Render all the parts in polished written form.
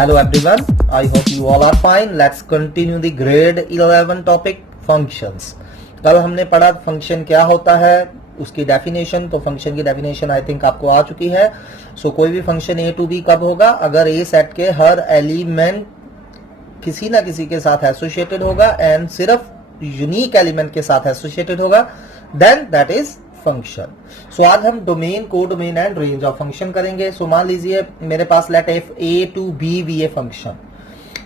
Hello everyone, I hope you all are fine. Let's continue the grade 11 topic functions. कल हमने पढ़ा function क्या होता है, उसकी डेफिनेशन. तो फंक्शन की डेफिनेशन आई थिंक आपको आ चुकी है. सो कोई भी फंक्शन ए टू बी कब होगा, अगर ए सेट के हर एलिमेंट किसी ना किसी के साथ एसोसिएटेड होगा एंड सिर्फ यूनिक एलिमेंट के साथ एसोसिएटेड होगा, then that is function. So आज हम domain, codomain and range of function करेंगे. सो मान लीजिए मेरे पास let f A to B B a function.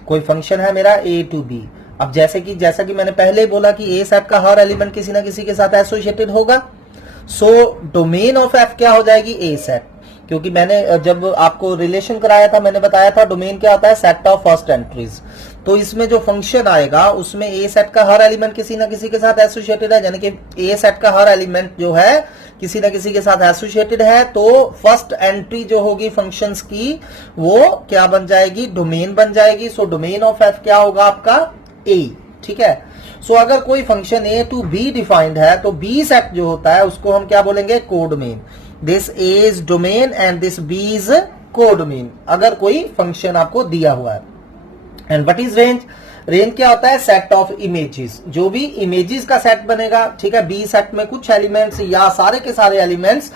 कोई फंक्शन है मेरा ए टू बी. अब जैसा कि मैंने पहले ही बोला कि ए सेट का हर एलिमेंट किसी ना किसी के साथ एसोसिएटेड होगा. सो डोमेन ऑफ एफ क्या हो जाएगी, ए सेट. क्योंकि मैंने जब आपको रिलेशन कराया था मैंने बताया था डोमेन क्या होता है, सेट ऑफ फर्स्ट एंट्रीज. तो इसमें जो फंक्शन आएगा उसमें ए सेट का हर एलिमेंट किसी ना किसी के साथ एसोसिएटेड है, यानी कि ए सेट का हर एलिमेंट जो है किसी ना किसी के साथ एसोसिएटेड है. तो फर्स्ट एंट्री जो होगी फंक्शंस की वो क्या बन जाएगी, डोमेन बन जाएगी. सो डोमेन ऑफ एफ क्या होगा आपका, ए. ठीक है. सो अगर कोई function A to B defined है तो बी सेट जो होता है उसको हम क्या बोलेंगे, codomain. This A is domain and this B is codomain, अगर कोई फंक्शन आपको दिया हुआ है. And what is range, range क्या होता है, सेट ऑफ इमेजेस. जो भी इमेजेस का सेट बनेगा, ठीक है, बी सेट में कुछ एलिमेंट्स या सारे के सारे एलिमेंट्स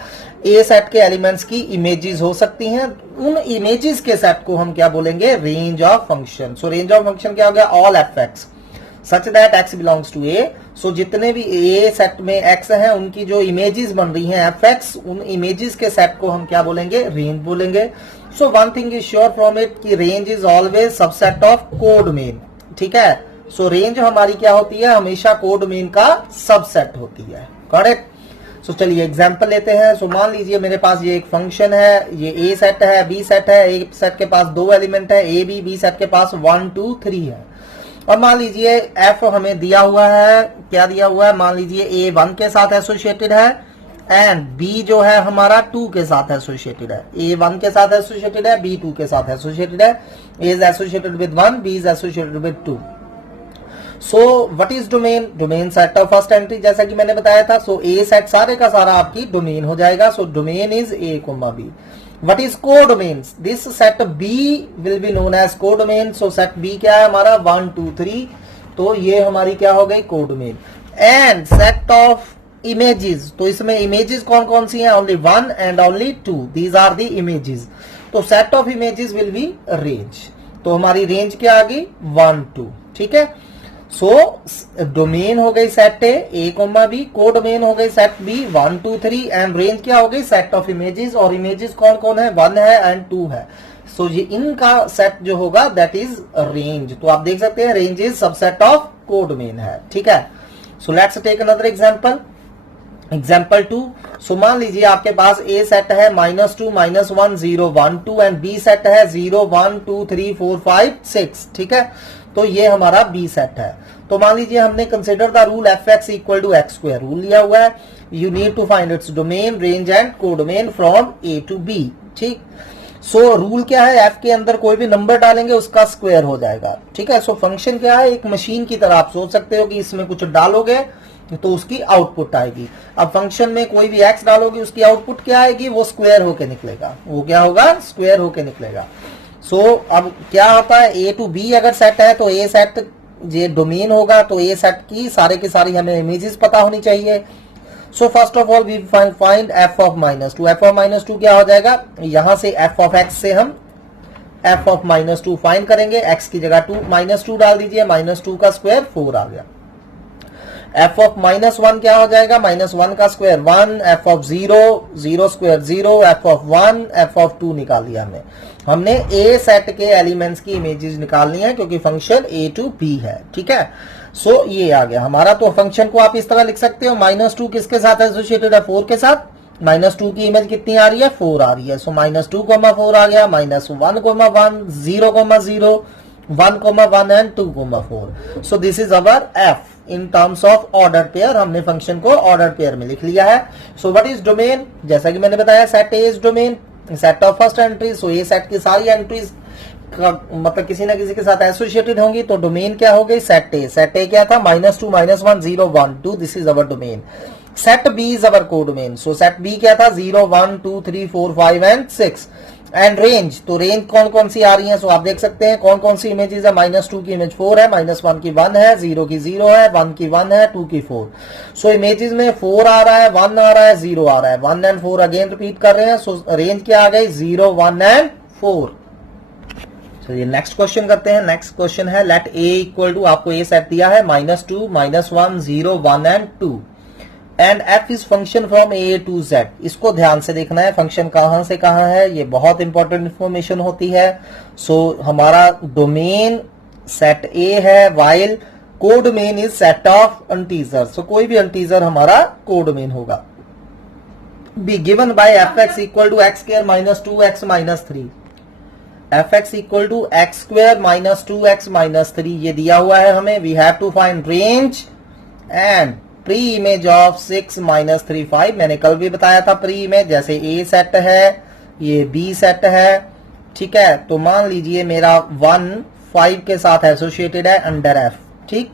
ए सेट के एलिमेंट्स की इमेजेस हो सकती हैं. उन इमेजेस के सेट को हम क्या बोलेंगे, range of function. So range of function क्या हो गया, all f x such that x belongs to A. So जितने भी ए सेट में एक्स हैं उनकी जो इमेजेस बन रही हैं एफ एक्स, उन इमेजेस के सेट को हम क्या बोलेंगे, रेंज बोलेंगे. So one thing is sure from it कि range is always subset of codomain. ठीक है. सो रेंज हमारी क्या होती है, हमेशा कोडोमेन का सबसेट होती है. करेक्ट. सो चलिए एग्जांपल लेते हैं. सो मान लीजिए मेरे पास ये एक फंक्शन है, ये ए सेट है, बी सेट है. ए सेट के पास दो एलिमेंट है ए बी सेट के पास 1 2 3 है. और मान लीजिए एफ हमें दिया हुआ है, क्या दिया हुआ है, मान लीजिए ए 1 के साथ एसोसिएटेड है एंड बी जो है हमारा 2 के साथ एसोसिएटेड है. ए 1 के साथ एसोसिएटेड है, बी 2 के साथ एसोसिएटेड है. A is associated with 1, B is associated with 2. So what is domain, domain set of first entry, जैसा कि मैंने बताया था. सो ए सेट सारे का सारा आपकी डोमेन हो जाएगा. So domain is A comma B. What is codomain? This set B will be known as codomain. So set B क्या है हमारा, 1 2 3. तो ये हमारी क्या हो गई, codomain. And set of images, तो इसमें इमेजेस कौन कौन सी हैं, only 1 and only 2. These are the images. तो set of images will be range. तो हमारी रेंज क्या आ गई, 1 2. ठीक है. सो डोमेन हो गई set A comma B, codomain हो गई सेट बी 1 2 3 एंड रेंज क्या हो गई, सेट ऑफ इमेजेस. और इमेजेस कौन कौन है, 1 है एंड 2 है. सो ये इनका सेट जो होगा दैट इज रेंज. तो आप देख सकते हैं range is subset of codomain है. ठीक है. So let's take another example. Example 2. So मान लीजिए आपके पास ए सेट है -2 -1 0 1 2 एंड बी सेट है 0 1 2 3 4 5 6. ठीक है. तो ये हमारा बी सेट है. तो मान लीजिए हमने consider the rule f x equal to x square rule लिया हुआ है. You need to find its domain, range and codomain from A to B. ठीक. सो रूल क्या है, एफ के अंदर कोई भी नंबर डालेंगे उसका स्क्वायर हो जाएगा. ठीक है. सो फंक्शन क्या है, एक मशीन की तरह आप सोच सकते हो कि इसमें कुछ डालोगे तो उसकी आउटपुट आएगी. अब फंक्शन में कोई भी एक्स डालोगे उसकी आउटपुट क्या आएगी, वो स्क्वायर होके निकलेगा. वो क्या होगा, स्क्वायर होके निकलेगा. सो अब क्या होता है, ए टू बी अगर सेट है तो ए सेट ये डोमेन होगा. तो ए सेट की सारे की सारी हमें इमेजेस पता होनी चाहिए. So first of all we find F of -2. F of -2 क्या हो जाएगा, यहां से एफ ऑफ एक्स से हम एफ ऑफ -2 फाइंड करेंगे. एक्स की जगह -2 डाल दीजिए, -2 का स्क्वायर 4 आ गया. एफ ऑफ -1 क्या हो जाएगा, -1 का square 1. F of 0 0 square 0. F of 1 F of 2 निकाल लिया हमने ए सेट के एलिमेंट्स की इमेजेस निकालनी है क्योंकि फंक्शन ए टू बी है. ठीक है. सो ये आ गया हमारा. तो फंक्शन को आप इस तरह लिख सकते हो, -2 किसके साथ एसोसिएटेड है, 4 के साथ. -2 की इमेज कितनी आ रही है, 4 आ रही है. सो -2 4 आ गया, -1 1 0 0 1 1 and 2 4. So this is our F in terms of order pair. हमने फंक्शन को ऑर्डर पेयर में लिख लिया है. सो व्हाट इज डोमेन, जैसा कि मैंने बताया set A is domain, set of first entry. So A set की सारी एंट्रीज मतलब किसी ना किसी के साथ एसोसिएटेड होंगी. तो डोमेन क्या हो गई, सेट ए. सेट ए क्या था, -2 -1 0 1 2. This is our domain. Set B is our codomain. So set B क्या था, 0 1 2 3 4 5 एंड 6. एंड रेंज, तो रेंज कौन कौन सी आ रही है, सो आप देख सकते हैं कौन कौन सी इमेजेस है। -2 की इमेज 4 है, -1 की 1 है, 0 की 0 है, 1 की 1 है, 2 की 4। सो इमेजेस में 4 आ रहा है, 1 आ रहा है, 0 आ रहा है, 1 एंड 4 अगेन रिपीट कर रहे हैं। सो रेंज क्या आ गई, 0, 1 एंड 4। चलिए नेक्स्ट क्वेश्चन करते हैं। नेक्स्ट क्वेश्चन है लेट a इक्वल टू, आपको a सेट दिया है -2, -1, 0, 1 and 2 and f is function from a to z। इसको ध्यान से देखना है, फंक्शन कहां से कहां है, ये बहुत इंपॉर्टेंट इंफॉर्मेशन होती है। सो हमारा डोमेन सेट a है, while codomain is set of integer. So कोई भी इंटीजर हमारा कोडोमेन होगा। B given by fx equal to x square -2x -3, fx equal to x square -2x -3 ये दिया हुआ है हमें। We have to find range and pre image of 6 -3 5। मैंने कल भी बताया था प्री इमेज, जैसे ए सेट है, ये बी सेट है, ठीक है। तो मान लीजिए मेरा 1 5 के साथ एसोसिएटेड है अंडर एफ, ठीक।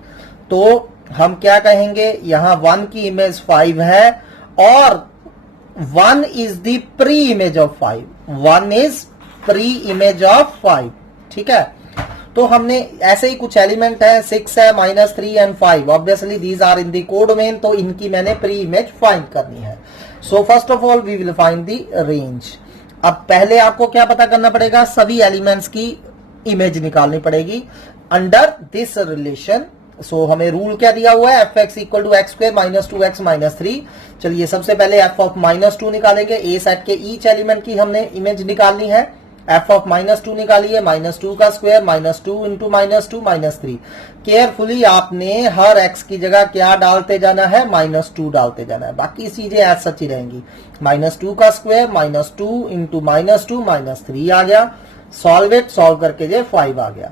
तो हम क्या कहेंगे, यहां 1 की इमेज 5 है और 1 is the pre image of 5, 1 is pre image of 5, ठीक है। तो हमने ऐसे ही कुछ एलिमेंट है, 6 है, -3 and 5, obviously these are in the codomain, तो इनकी मैंने प्री इमेज फाइंड करनी है। So first of all we will find the range. अब पहले आपको क्या पता करना पड़ेगा, सभी एलिमेंट्स की इमेज निकालनी पड़ेगी अंडर दिस रिलेशन। सो हमें रूल क्या दिया हुआ है, fx equal to x square -2x -3। चलिए सबसे पहले f ऑफ -2 निकालेंगे। ए सेट के ईच एलिमेंट की हमने इमेज निकालनी है। f ऑफ -2 निकालिए, -2 का स्क्वायर -2 इंटू -2 -3। केयरफुली आपने हर x की जगह क्या डालते जाना है, -2 डालते जाना है, बाकी चीजें ऐसा सच ही रहेंगी। -2 का स्क्वायर -2 इंटू -2 -3 आ गया। सॉल्व इट, सॉल्व करके जो 5 आ गया।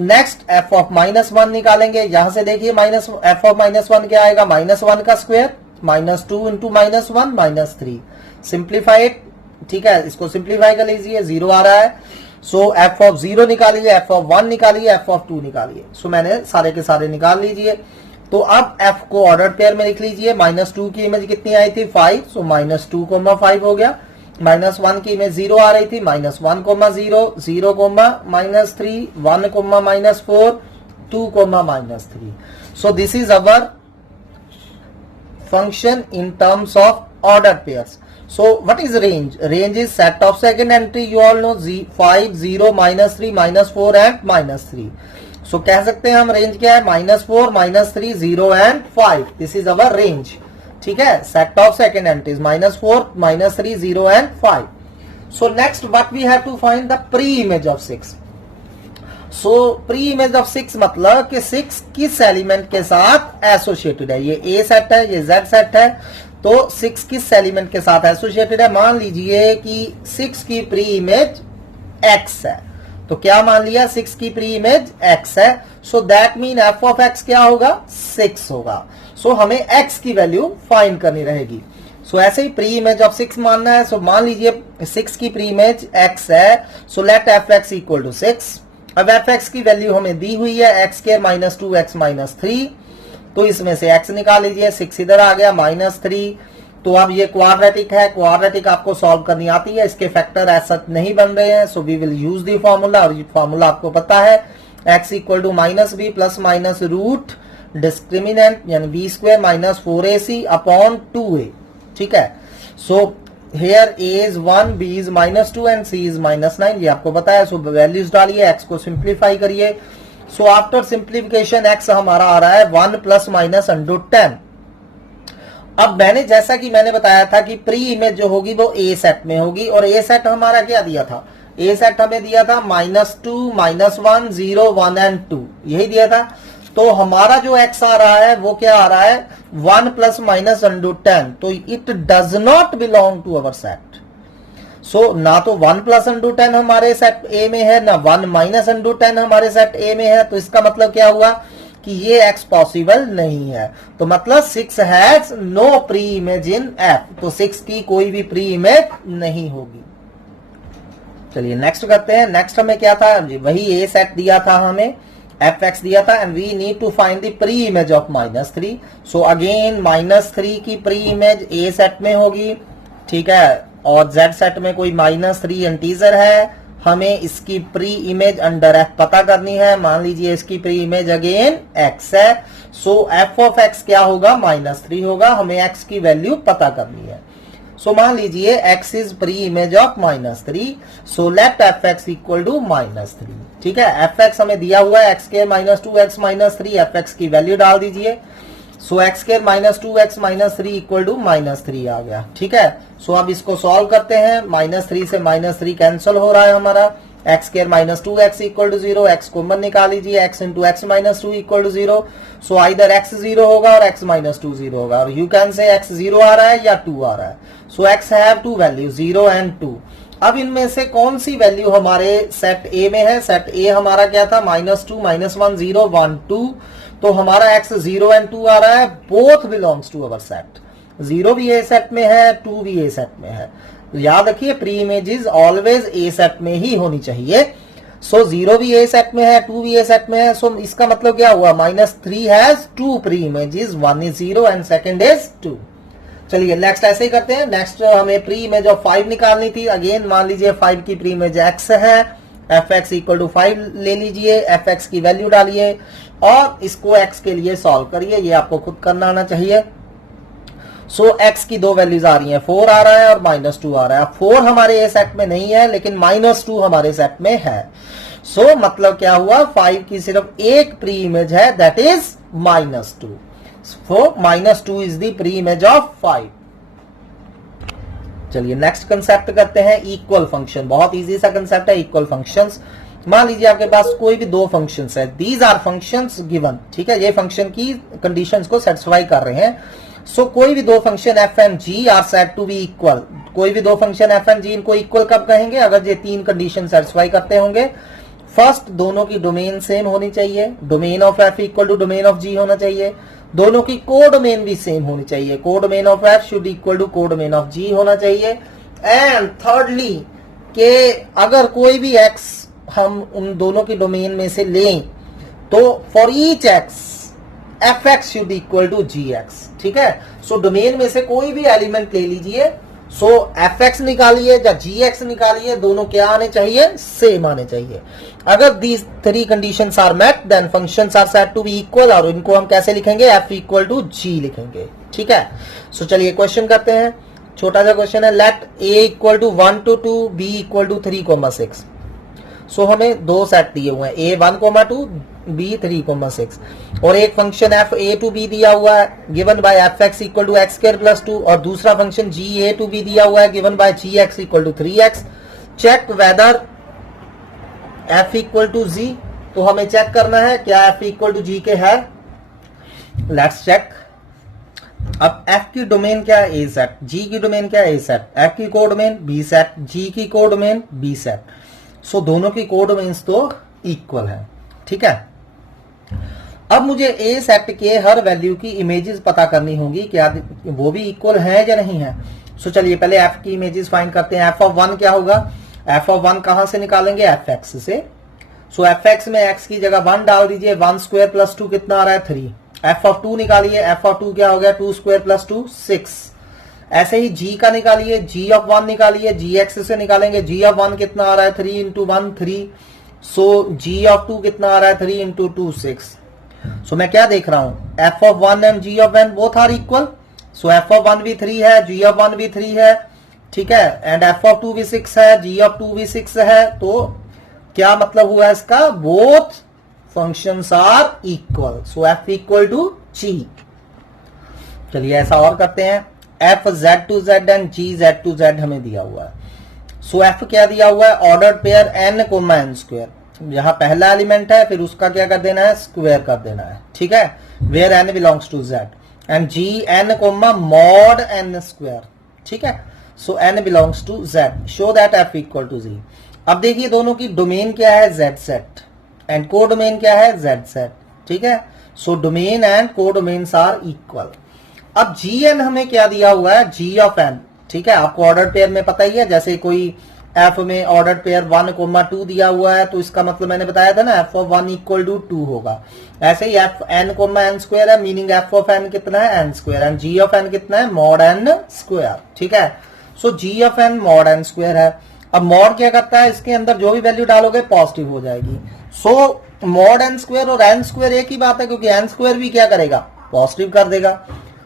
नेक्स्ट f ऑफ -1 निकालेंगे। यहां से देखिए f ऑफ -1 क्या आएगा, -1 का स्क्वायर -2 इंटू -1 -3। सिंप्लीफाइड, ठीक है, इसको सिंप्लीफाई कर लीजिए, 0 आ रहा है। सो f ऑफ 0 निकालिए, f ऑफ 1 निकालिए, f ऑफ 2 निकालिए। सो मैंने सारे के सारे निकाल लीजिए। तो अब f को ऑर्डर पेयर में लिख लीजिए। -2 की इमेज कितनी आई थी, 5, सो -2, 5 हो गया। -1 की इमेज 0 आ रही थी, -1, 0, 0, -3, 1, -4, 2, -3। So this is our function in terms of order pairs. So what is range? Range is set of second entry. You all know 5, 0, -3, -4 and -3. So कह सकते हैं हम रेंज क्या है, -4, -3, 0 and 5. This is our range. ठीक है, set of second entries -4, -3, 0 and 5. So next what we have to find the pre-image of 6. So pre-image of 6 मतलब कि 6 किस एलिमेंट के साथ एसोसिएटेड है। ये A सेट है, ये Z सेट है, तो 6 किस एलिमेंट के साथ एसोसिएटेड है। मान लीजिए कि 6 की प्री इमेज x है, तो क्या मान लिया, 6 की प्री इमेज x है। So that mean f of x क्या होगा, 6 होगा। सो हमें x की वैल्यू फाइंड करनी रहेगी। सो ऐसे ही प्री इमेज ऑफ 6 मानना है। सो मान लीजिए 6 की प्री इमेज x है, so let fx equal to 6। अब fx की वैल्यू हमें दी हुई है, x स्क्वायर -2x -3, तो इसमें से x निकाल लीजिए, 6 इधर आ गया, -3। तो अब ये क्वाड्रेटिक है, क्वाड्रेटिक आपको सॉल्व करनी आती है, इसके फैक्टर ऐसा नहीं बन रहे हैं। So we will use the formula, और ये फॉर्मूला आपको पता है, x equal to -b plus minus root discriminant यानी b square -4ac upon 2a, ठीक है। So here a is 1, b is -2 and c is -9, ये आपको पता है। सो वैल्यूज डालिए, x को सिंप्लीफाई करिए। सो आफ्टर सिंप्लीफिकेशन x हमारा आ रहा है 1 ± √10। अब जैसा कि मैंने बताया था कि प्री इमेज जो होगी वो A सेट में होगी, और A सेट हमारा क्या दिया था, A सेट हमें दिया था -2, -1, 0, 1 एंड 2, यही दिया था। तो हमारा जो x आ रहा है वो क्या आ रहा है, 1 ± √10, तो it does not belong to our set. So ना तो 1 + √10 हमारे सेट A में है, ना 1 - √10 हमारे सेट A में है। तो इसका मतलब क्या हुआ कि ये x पॉसिबल नहीं है। तो मतलब 6 has no pre image in F, तो 6 की कोई भी प्री इमेज नहीं होगी। चलिए नेक्स्ट करते हैं। नेक्स्ट हमें क्या था, वही A सेट दिया था हमें, fx दिया था, and we need to find the pre image of -3। So again -3 की प्री इमेज A सेट में होगी, ठीक है। और जेड सेट में कोई -3 इंटीजर है, हमें इसकी प्री इमेज अंडर एफ पता करनी है। मान लीजिए इसकी प्री इमेज अगेन एक्स है, सो एफ ऑफ एक्स क्या होगा, -3 होगा। हमें एक्स की वैल्यू पता करनी है। सो मान लीजिए x is pre image of -3, so let F x equal to -3। ठीक है, एफ एक्स हमें दिया हुआ है x² -2 x -3, एफ एक्स की वैल्यू डाल दीजिए। सो x² -2 x -3 इक्वल टू -3 आ गया। ठीक है, सो अब इसको सॉल्व करते हैं। -3 से -3 कैंसिल हो रहा है हमारा। x² -2 x equal to 0, x common निकाल लीजिए, x into x -2 equal to 0। So either x 0 होगा और x -2 0 होगा, और यू कैन से x 0 आ रहा है या 2 आ रहा है। So x have two value 0 and 2। अब इनमें से कौन सी वैल्यू हमारे सेट A में है? सेट A हमारा क्या था, -2 -1 0 1 2। तो हमारा x 0 एंड 2 आ रहा है, both belongs to our set. 0 भी A सेट में है, 2 भी A सेट में है। तो याद रखिए pre images always A set में ही होनी चाहिए। सो 0 भी A सेट में है, 2 भी A सेट में है। सो इसका मतलब क्या हुआ, -3 has 2 pre images, 1 is 0 and second is 2। चलिए नेक्स्ट ऐसे ही करते हैं। नेक्स्ट हमें प्री इमेज ऑफ 5 निकालनी थी। अगेन मान लीजिए 5 की प्री इमेज x है, एफ एक्स इक्वल टू 5 ले लीजिए, एफ एक्स की वैल्यू डालिए और इसको x के लिए सॉल्व करिए। ये आपको खुद करना आना चाहिए। सो x की दो वैल्यूज आ रही हैं, 4 आ रहा है और -2 आ रहा है। 4 हमारे ए सेट में नहीं है, लेकिन -2 हमारे सेट में है। सो मतलब क्या हुआ, 5 की सिर्फ एक प्री इमेज है, that is -2। So -2 is the pre image of 5। चलिए नेक्स्ट कंसेप्ट करते हैं, इक्वल फंक्शन। बहुत इजी सा कंसेप्ट है इक्वल फंक्शंस। मान लीजिए आपके पास कोई भी दो फंक्शंस है, दीज आर फंक्शंस गिवन। ठीक है, ये फंक्शन की कंडीशंस को सेटिस्फाई कर रहे हैं। सो कोई भी दो function F and G are set to be equal. कोई भी दो फंक्शन एफ एंड जी, इनको इक्वल कब कहेंगे, अगर ये तीन कंडीशन सेटिस्फाई करते होंगे। फर्स्ट, दोनों की डोमेन सेम होनी चाहिए, domain of f equal to domain of g होना चाहिए। दोनों की कोडोमेन भी सेम होनी चाहिए, codomain of f should equal to codomain of g होना चाहिए। एंड थर्डली, के अगर कोई भी एक्स हम उन दोनों की डोमेन में से लें तो for each X F X should equal to G X. ठीक है, सो डोमेन में से कोई भी एलिमेंट ले लीजिए, सो एफ एक्स निकालिए या जी एक्स निकालिए, दोनों क्या आने चाहिए, सेम आने चाहिए। अगर these three conditions are met then functions are said to be equal, और इनको हम कैसे लिखेंगे, एफ इक्वल टू जी लिखेंगे। ठीक है, सो चलिए क्वेश्चन करते हैं। छोटा सा क्वेश्चन है, let A equal to 1 to 2, B equal to 3,6। So हमें दो सेट दिए हुए हैं, ए 1,2 बी 3,6, और एक function f A to B दिया हुआ है given by f x equal to x square plus 2, और दूसरा function g A to B दिया हुआ है given by g x equal to 3x। Check whether f equal to g. तो हमें चेक करना है क्या एफ इक्वल टू जी के है। Let's check. अब f की डोमेन क्या है, a सेट, g की डोमेन क्या है, a सेट, f की कोडोमेन b सेट, g की कोडोमेन b सेट। सो दोनों की कोडोमेन्स तो इक्वल है। ठीक है, अब मुझे a सेट के हर वैल्यू की इमेजेस पता करनी होगी, क्या वो भी इक्वल है या नहीं है। सो चलिए पहले f की इमेजेस फाइंड करते हैं। f ऑफ 1 क्या होगा, f ऑफ 1 कहां से निकालेंगे, fx से। सो fx में x की जगह 1 डाल दीजिए, 1 स्क्वायर प्लस 2 कितना आ रहा है, 3। f ऑफ 2 निकालिए, f ऑफ 2 क्या हो गया, 2 स्क्वायर प्लस 2 6। ऐसे ही g का निकालिए, g ऑफ 1 निकालिए, gx से निकालेंगे, g ऑफ 1 कितना आ रहा है, 3 इंटू 1 3। सो g ऑफ 2 कितना आ रहा है, 3 इंटू 2 6। सो मैं क्या देख रहा हूं, f of 1 and g of 1 both are equal. So f of 1 भी 3 है, g ऑफ 1 भी 3 है। ठीक है, एंड f ऑफ 2 भी 6 है, g ऑफ 2 भी 6 है। तो क्या मतलब हुआ इसका, both functions are equal, so f equal to g। चलिए ऐसा और करते हैं, f z to z and g z to z हमें दिया हुआ है। सो f क्या दिया हुआ है, ordered pair n comma n square. यहां पहला एलिमेंट है, फिर उसका क्या कर देना है, स्क्वायर कर देना है। ठीक है, where n belongs to z and g n comma mod n square. ठीक है, so n belongs to z, show that f equal to g। अब देखिए दोनों की डोमेन क्या है, z सेट, एंड कोडोमेन क्या है, z सेट। ठीक है, so domain and codomains are equal. अब gn हमें क्या दिया हुआ है, g ऑफ n। ठीक है, आपको ऑर्डर पेयर में पता ही है, जैसे कोई f में ऑर्डर पेयर 1,2 दिया हुआ है, तो इसका मतलब मैंने बताया था ना, f ऑफ 1 इक्वल टू 2 होगा। ऐसे ही f n n स्क्वायर है, मीनिंग f ऑफ n कितना है, n square, and g of n कितना है, मॉड n स्क्वायर। ठीक है, so ji of n mod N square है। अब मॉड क्या करता है, इसके अंदर जो भी वैल्यू डालोगे पॉजिटिव हो जाएगी। सो मॉड एन स्क्वायर और एन स्क्वायर एक ही बात है, क्योंकि एन स्क्वायर भी क्या करेगा, पॉजिटिव कर देगा।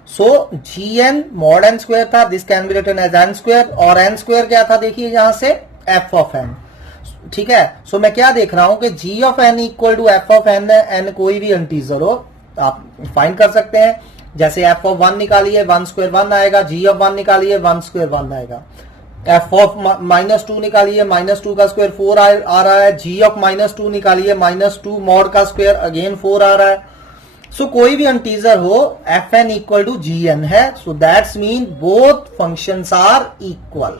So G N mod N square था, this can be written as N square, और एन स्क्वायर क्या था, देखिए यहां से एफ ऑफ एन। ठीक है, सो मैं क्या देख रहा हूं कि g of n equal to f of n है, एन कोई भी इंटीजर हो आप फाइंड कर सकते हैं। जैसे एफ ऑफ 1 निकालिए, 1 स्क्वायर 1 आएगा, जी ऑफ 1 निकालिए, 1 स्क्वायर 1 आएगा। एफ ऑफ -2 निकालिए, -2 का स्क्वायर 4 आ रहा है, जी ऑफ -2 निकालिए, -2 मॉड का स्क्वायर अगेन 4 आ रहा है। सो कोई भी इंटीजर हो, f n equal to g n है, so that's mean both functions are equal.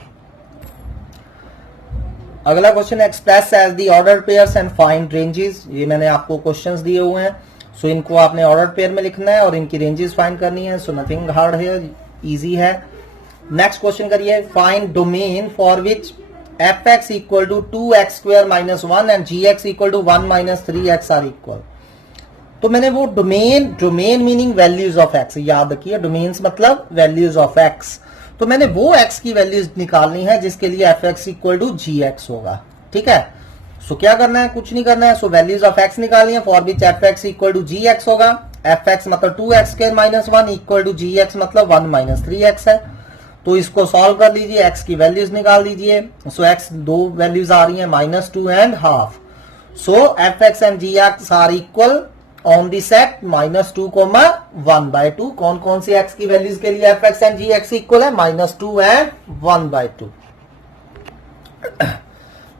अगला question, express as the order pairs and find ranges. ये मैंने आपको क्वेश्चंस दिए हुए हैं, सो इनको आपने ऑर्डर पेयर में लिखना है और इनकी रेंजेस फाइंड करनी है। सो नथिंग हार्ड है, इजी है। नेक्स्ट क्वेश्चन करिए, find domain for which F x equal to 2x square -1 and ji x equal to 1 - 3x are equal. तो मैंने वो domain meaning values of X, याद रखिए डोमेन्स मतलब वैल्यूज ऑफ एक्स। तो मैंने वो एक्स की वैल्यूज निकालनी है जिसके लिए F x equal to G X होगा। ठीक है, सो क्या करना है, कुछ नहीं करना है। सो वैल्यूज ऑफ एक्स निकालनी है, for which F x equal to G X होगा। एफ एक्स मतलब 2x square -1 equal to G X मतलब 1 - 3x है। तो इसको सॉल्व कर लीजिए, x की वैल्यूज निकाल दीजिए। सो x दो वैल्यूज आ रही है -2 and half. So F X and ji X are equal on the set -2, 1/2। कौन कौन सी x की वैल्यूज के लिए F X and ji x equal है, -2 and 1/2।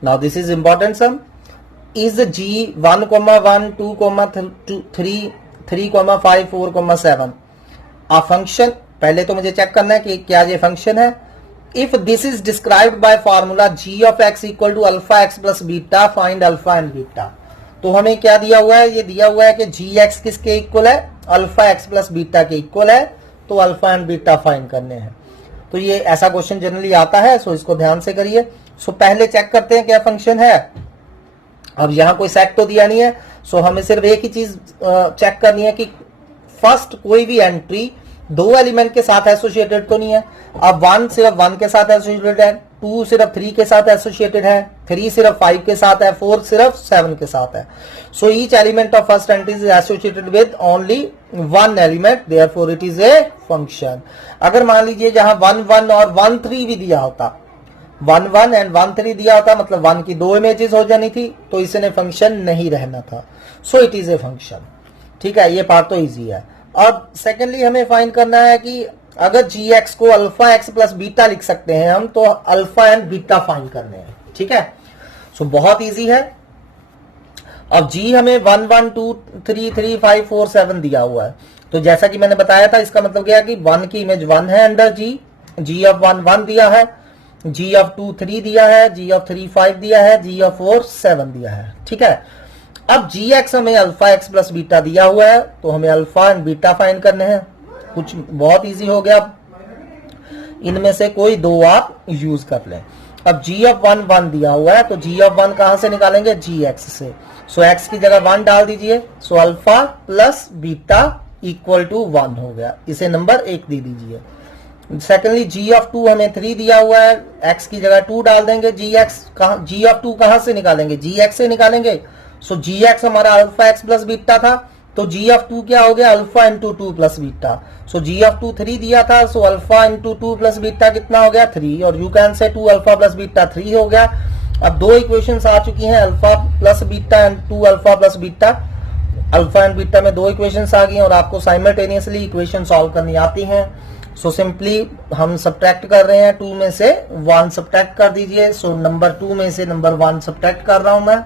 Now this is important sum, is g 1, 1, 2, 3, 3, 5, 4, 7 a function. पहले तो मुझे check करना है कि क्या ये फंक्शन है। If this is described by formula g of x equal to alpha X plus beta, find alpha and beta. तो हमें क्या दिया हुआ है, ये दिया हुआ है कि जी एक्स किसके इक्वल है, अल्फा एक्स प्लस बीटा के इक्वल है। तो अल्फा एंड बीटा फाइंड करने हैं। तो ये ऐसा क्वेश्चन जनरली आता है, सो इसको ध्यान से करिए। सो पहले चेक करते हैं क्या फंक्शन है। अब यहां कोई सेट तो दिया नहीं है, सो हमें सिर्फ एक ही चीज चेक करनी है कि फर्स्ट कोई भी एंट्री दो एलिमेंट के साथ एसोसिएटेड तो नहीं है। अब 1 सिर्फ 1 के साथ एसोसिएटेड है, 2 सिर्फ 3 के साथ एसोसिएटेड है, 3 सिर्फ 5 के साथ है, 4 सिर्फ 7 के साथ है। So each element of first entry is associated with only 1 element, therefore it is a function. अगर मान लीजिए जहां 1, 1 और 1, 3 भी दिया होता, 1, 1 एंड 1, 3 दिया होता, मतलब 1 की 2 इमेजेस हो जानी थी, तो इसने फंक्शन नहीं रहना था। So it is a function. ठीक है, ये पार्ट तो इजी है। अब सेकेंडली हमें फाइंड करना है कि अगर जी एक्स को अल्फा एक्स प्लस बीटा लिख सकते हैं हम, तो अल्फा एंड बीटा फाइंड करने हैं। ठीक है, सो बहुत इजी है। अब जी हमें 1, 1, 2, 3, 3, 5, 4, 7 दिया हुआ है। तो जैसा कि मैंने बताया था, इसका मतलब क्या है कि 1 की इमेज 1 है अंडर जी ऑफ 1 1 दिया है, जी ऑफ 2 3 दिया है, जी ऑफ 3 5 दिया है, जी ऑफ 4 7 दिया है। ठीक है, अब जी एक्स हमें अल्फा एक्स प्लस बीटा दिया हुआ है, तो हमें अल्फा एंड बीटा फाइंड करने हैं। कुछ बहुत इजी हो गया, इनमें से कोई दो आप यूज कर लें। अब जी ऑफ 1 1 दिया हुआ है, तो जी ऑफ 1 कहां से निकालेंगे, जी एक्स से। सो एक्स की जगह 1 डाल दीजिए, so alpha plus beta equal to 1 हो गया, इसे नंबर 1 दे दीजिए। सेकेंडली जी ऑफ 2 हमें 3 दिया हुआ है, एक्स की जगह 2 डाल देंगे। जी ऑफ 2 कहां से निकालेंगे, जी एक्स से निकालेंगे। सो जी एक्स हमारा अल्फा एक्स प्लस बीटा था, तो जी ऑफ 2 क्या हो गया, alpha into 2 plus beta. So ji of 2 3 दिया था, so alpha into 2 plus beta कितना हो गया, 3, और यू कैन से 2 अल्फा प्लस बीटा 3 हो गया। अब दो इक्वेशंस आ चुकी हैं, alpha plus beta and 2 alpha plus beta. Alpha and beta में दो इक्वेशंस आ गई और आपको साइमल्टेनियसली इक्वेशन सॉल्व करनी आती हैं। सो सिंपली हम सब्ट्रैक्ट कर रहे हैं, 2 में से 1 सब्ट्रैक्ट कर दीजिए। सो नंबर 2 में से नंबर 1 सब्ट्रैक्ट कर रहा हूं मैं।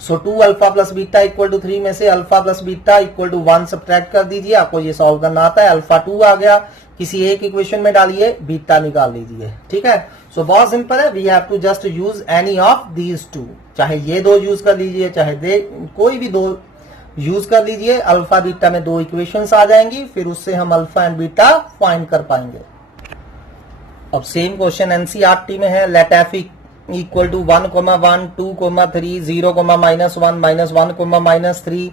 So 2 alpha plus beta equal to 3 में से alpha plus beta equal to 1 subtract कर दीजिए। आपको ये सॉल्व करना आता है। अल्फा 2 आ गया, किसी एक इक्वेशन में डालिए, बीटा निकाल लीजिए। ठीक है, सो बहुत सिंपल है, we have to just use any of these 2। चाहे ये दो यूज कर लीजिए, चाहे कोई भी दो यूज कर लीजिए। अल्फा बीटा में दो इक्वेशंस आ जाएंगी, फिर उससे हम अल्फा एंड बीटा फाइंड कर पाएंगे। अब सेम क्वेश्चन एनसीईआरटी में है, let f equal to 1, 1, 2, 3, 0, -1, -1, -3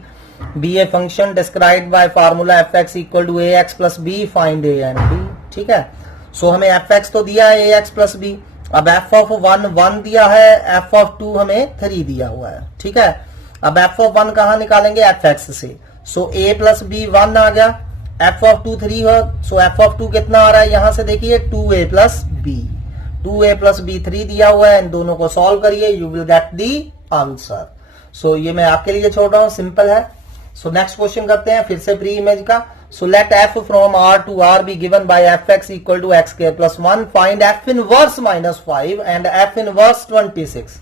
be a function described by formula f x equal to a x plus b, find a and b. ठीक है, सो हमें एफ एक्स तो दिया है ए एक्स प्लस बी, अब f of 1 दिया है, F of 2 हमें 3 दिया हुआ है, ठीक है। अब एफ ऑफ 1 कहां निकालेंगे, एफ एक्स से, सो ए प्लस बी 1 आ गया, एफ ऑफ 2 3 हो, सो एफ ऑफ 2 कितना आ रहा है, यहां से देखिए 2a plus B, 2a plus B 3 दिया हुआ है, इन दोनों को सॉल्व करिए, you will get the answer. So ये मैं आपके लिए छोड़ रहा हूं, सिंपल है। सो नेक्स्ट क्वेश्चन करते हैं फिर से प्री इमेज का। So let f from R to R be given by f x equal to x square plus 1, find f inverse -5 and f inverse 26।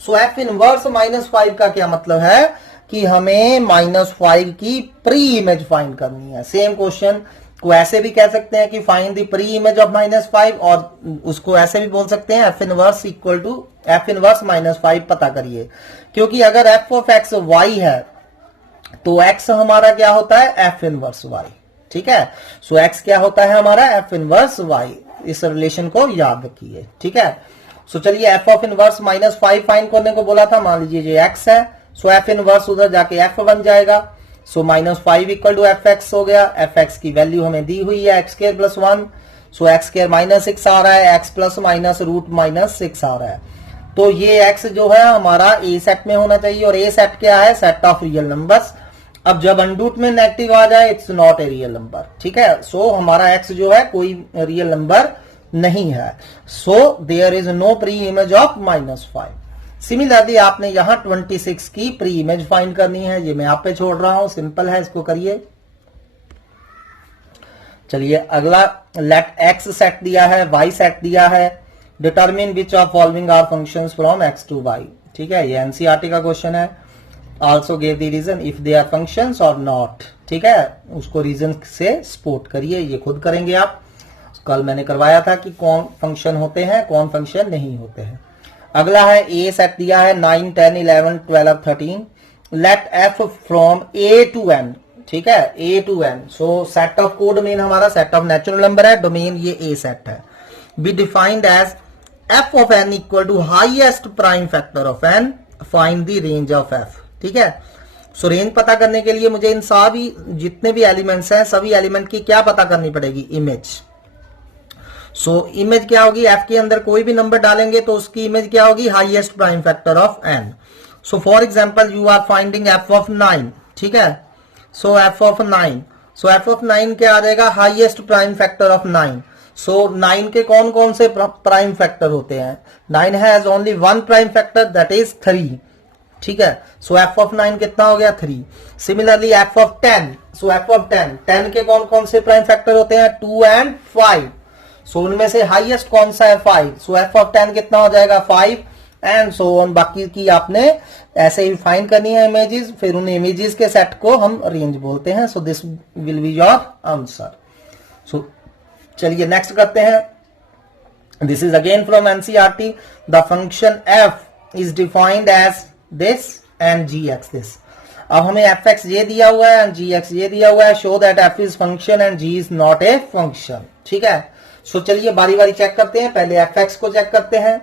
So f inverse -5 का क्या मतलब है कि हमें -5 की प्री इमेज फाइंड करनी है। सेम क्वेश्चन को ऐसे भी कह सकते हैं कि find the pre image of -5, और उसको ऐसे भी बोल सकते हैं f inverse equal to f inverse -5 पता करिए, क्योंकि अगर एफ ऑफ एक्स वाई है तो एक्स हमारा क्या होता है, एफ इनवर्स वाई, ठीक है। सो एक्स क्या होता है हमारा, एफ इनवर्स वाई, इस रिलेशन को याद रखिए, ठीक है। सो चलिए एफ ऑफ इनवर्स -5 फाइंड करने को बोला था, मान लीजिए ये एक्स है, सो एफ इनवर्स उधर जाके एफ बन जाएगा, सो -5 इक्वल टू एफ एक्स हो गया, एफ एक्स की वैल्यू हमें दी हुई है एक्स स्क्वायर प्लस 1, सो एक्स स्क्वायर -6 आ रहा है, एक्स प्लस माइनस रूट -6 आ रहा है, तो ये एक्स जो है हमारा ए सेट में होना चाहिए, और ए सेट क्या है, सेट ऑफ रियल नंबर्स। अब जब अनरूट में नेगेटिव आ जाए it's not a real number, ठीक है। सो हमारा एक्स जो है कोई रियल नंबर नहीं है, so there is no pre image of -5। Similarly आपने यहां 26 की प्री इमेज फाइंड करनी है, ये मैं आप पे छोड़ रहा हूं, सिंपल है, इसको करिए। चलिए अगला, लेट एक्स सेट दिया है, वाई सेट दिया है, determine which of following are functions from X to Y, ठीक है, ये एनसीईआरटी का क्वेश्चन है। Also give the reason if they are functions और नॉट, ठीक है, उसको रीजन से सपोर्ट करिए, ये खुद करेंगे आप। कल मैंने करवाया था कि कौन फंक्शन होते हैं कौन फंक्शन नहीं होते हैं। अगला है ए सेट दिया है 9 10 11 12 13, let f from A to N, ठीक है, A to N. So set of codomain हमारा सेट ऑफ नेचुरल नंबर है, डोमेन ये ए सेट है, B defined as f of n equal to highest prime factor of n, find the range of f, ठीक है। सो range पता करने के लिए मुझे इन सभी जितने भी एलिमेंट्स हैं सभी एलिमेंट की क्या पता करनी पड़ेगी, इमेज। सो इमेज क्या होगी, एफ के अंदर कोई भी नंबर डालेंगे तो उसकी इमेज क्या होगी, highest prime factor of n. So for example you are finding f of 9, ठीक है, so f of 9, so f of 9 क्या आ जाएगा, highest prime factor of 9। So 9 के कौन कौन से प्राइम फैक्टर होते हैं, 9 has only one prime factor that is 3, ठीक है। सो एफ ऑफ 9 कितना हो गया, 3। Similarly F of 10, so f of 10 के कौन कौन से प्राइम फैक्टर होते हैं, 2 एंड 5। सो उनमें से हाईएस्ट कौन सा है, 5। सो एफ ऑफ 10 कितना हो जाएगा, 5 एंड सो ऑन। बाकी की आपने ऐसे ही फाइंड करनी है इमेजेस, फिर उन इमेजेस के सेट को हम रेंज बोलते हैं। So this will be your answer. So चलिए नेक्स्ट करते हैं, this is again from NCERT, the function f is defined as this and ji x this. अब हमें एफ एक्स ये दिया हुआ है एंड जी एक्स ये दिया हुआ है, show that f is function and g is not a function, ठीक है। सो चलिए बारी बारी चेक करते हैं, पहले एफ एक्स को चेक करते हैं।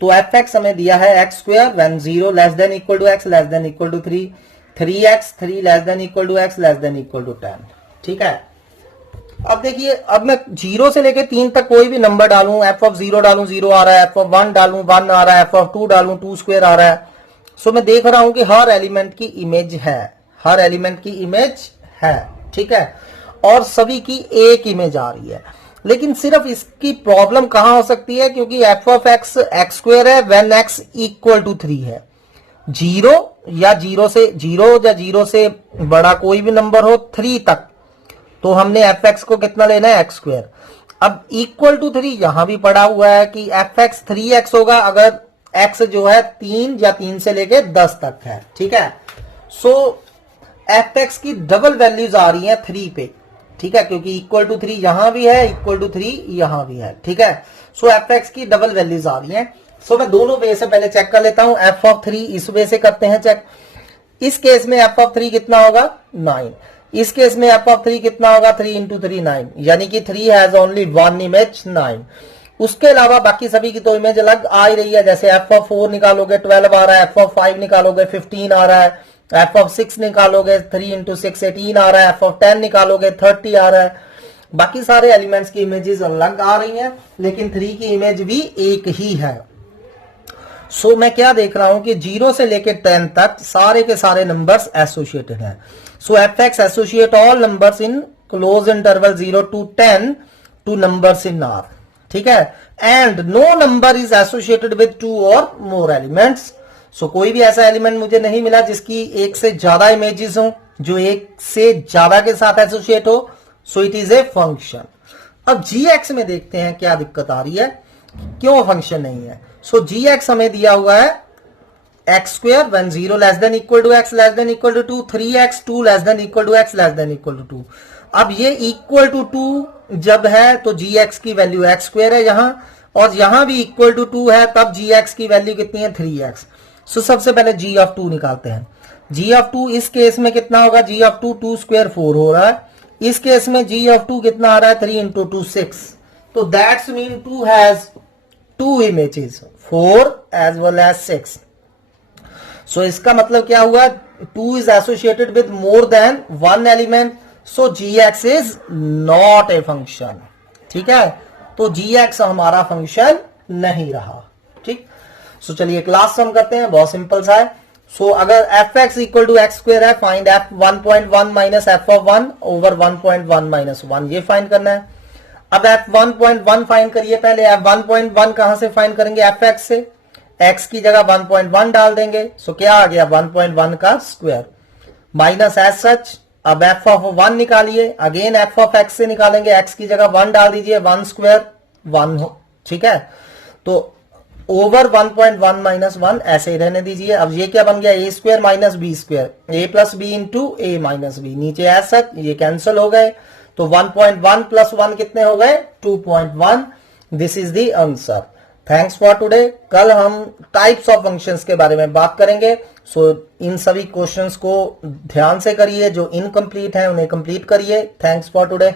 तो एफ एक्स हमें दिया है x square when 0 less than equal to x less than equal to 3, 3x 3 less than equal to x less than equal to 10, ठीक है। अब देखिए, अब मैं 0 से लेके 3 तक कोई भी नंबर डालूं, एफ ऑफ 0 डालूं 0 आ रहा है, एफ ऑफ 1 डालूं 1 आ रहा है, एफ ऑफ 2 डालूं 2 स्क्वायर आ रहा है। सो मैं देख रहा हूं कि हर एलिमेंट की इमेज है, हर एलिमेंट की इमेज है, ठीक है, और सभी की एक इमेज आ रही है। लेकिन सिर्फ इसकी प्रॉब्लम कहां हो सकती है, क्योंकि F of x x square है व्हेन एक्स इक्वल टू 3 है। 0 या 0 से बड़ा कोई भी नंबर हो 3 तक, तो हमने एफ एक्स को कितना लेना है, एक्स स्क्वायर। अब इक्वल टू 3 यहां भी पड़ा हुआ है कि एफ एक्स 3x होगा अगर एक्स जो है 3 या 3 से लेके 10 तक है, ठीक है। सो एफ एक्स की डबल वैल्यूज आ रही है 3 पे, ठीक है, क्योंकि इक्वल टू 3 यहां भी है, इक्वल टू 3 यहां भी है, ठीक है। सो एफ एक्स की डबल वैल्यूज आ रही हैं। सो मैं दोनों वे से पहले चेक कर लेता हूं, एफ ऑफ 3 इस वे से करते हैं चेक। इस केस में एफ ऑफ 3 कितना होगा, 9। इस केस में एफ ऑफ 3 कितना होगा, 3 इंटू 3 9, यानी कि 3 हैज ओनली वन इमेज 9। उसके अलावा बाकी सभी की तो इमेज अलग आ ही रही है, जैसे एफ ऑफ 4 निकालोगे 12 आ रहा है, एफ ऑफ 5 निकालोगे 15 आ रहा है, एफ ऑफ 6 निकालोगे 3 इंटू 6 18 आ रहा है, एफ ऑफ 10 निकालोगे 30 आ रहा है। बाकी सारे एलिमेंट्स की इमेजेस अलग आ रही हैं, लेकिन 3 की इमेज भी एक ही है। सो मैं क्या देख रहा हूं कि 0 से लेकर 10 तक सारे के सारे नंबर्स एसोसिएटेड हैं। So fx associate all numbers in close interval 0 to 10 to numbers in R, ठीक है। And no number is associated with 2 और मोर एलिमेंट्स। सो कोई भी ऐसा एलिमेंट मुझे नहीं मिला जिसकी एक से ज्यादा इमेजेस हो, जो एक से ज्यादा के साथ एसोसिएट हो। So it is a function. अब gx में देखते हैं क्या दिक्कत आ रही है, क्यों फंक्शन नहीं है। सो gx हमें दिया हुआ है x square when 0 less than equal to x less than equal to 2, 3x 2 less than equal to x less than equal to 2। अब ये इक्वल टू 2 जब है तो gx की वैल्यू एक्स स्क्वेयर है यहां, और यहां भी इक्वल टू 2 है, तब gx की वैल्यू कितनी है 3x। सो सबसे पहले g ऑफ 2 निकालते हैं। g ऑफ 2 इस केस में कितना होगा, g ऑफ 2 2 स्क्वायर 4 हो रहा है। इस केस में g ऑफ 2 कितना आ रहा है 3 इंटू 2 6। तो that's mean 2 has 2 images 4 as well as 6। So इसका मतलब क्या हुआ, 2 is associated with more than 1 element. So gx is not a function, ठीक है। तो gx हमारा फंक्शन नहीं रहा, ठीक। सो चलिए क्लास सम करते हैं, बहुत सिंपल सा है। सो अगर fx equal to x square है, find f 1.1 minus f of 1 over 1.1 minus 1, ये फाइंड करना है। अब f 1.1 फाइंड करिए। पहले f 1.1 कहां से फाइंड करेंगे, fx से। x की जगह 1.1 डाल देंगे। सो क्या आ गया 1.1 का स्क्वायर माइनस एज सच। अब f ऑफ 1 निकालिए, अगेन f ऑफ x से निकालेंगे, x की जगह 1 डाल दीजिए, 1 स्क्वायर 1 हो, ठीक है। तो ओवर 1.1 माइनस 1 ऐसे ही रहने दीजिए। अब ये क्या बन गया, ए स्क्वायर माइनस बी स्क्वायर, ए प्लस बी इंटू ए माइनस बी, नीचे एज सच ये कैंसिल हो गए। तो 1.1 प्लस 1 कितने हो गए 2.1। This is the answer. Thanks for today. कल हम टाइप्स ऑफ फंक्शंस के बारे में बात करेंगे। सो इन सभी क्वेश्चंस को ध्यान से करिए, जो इनकम्प्लीट हैं उन्हें कंप्लीट करिए। Thanks for today.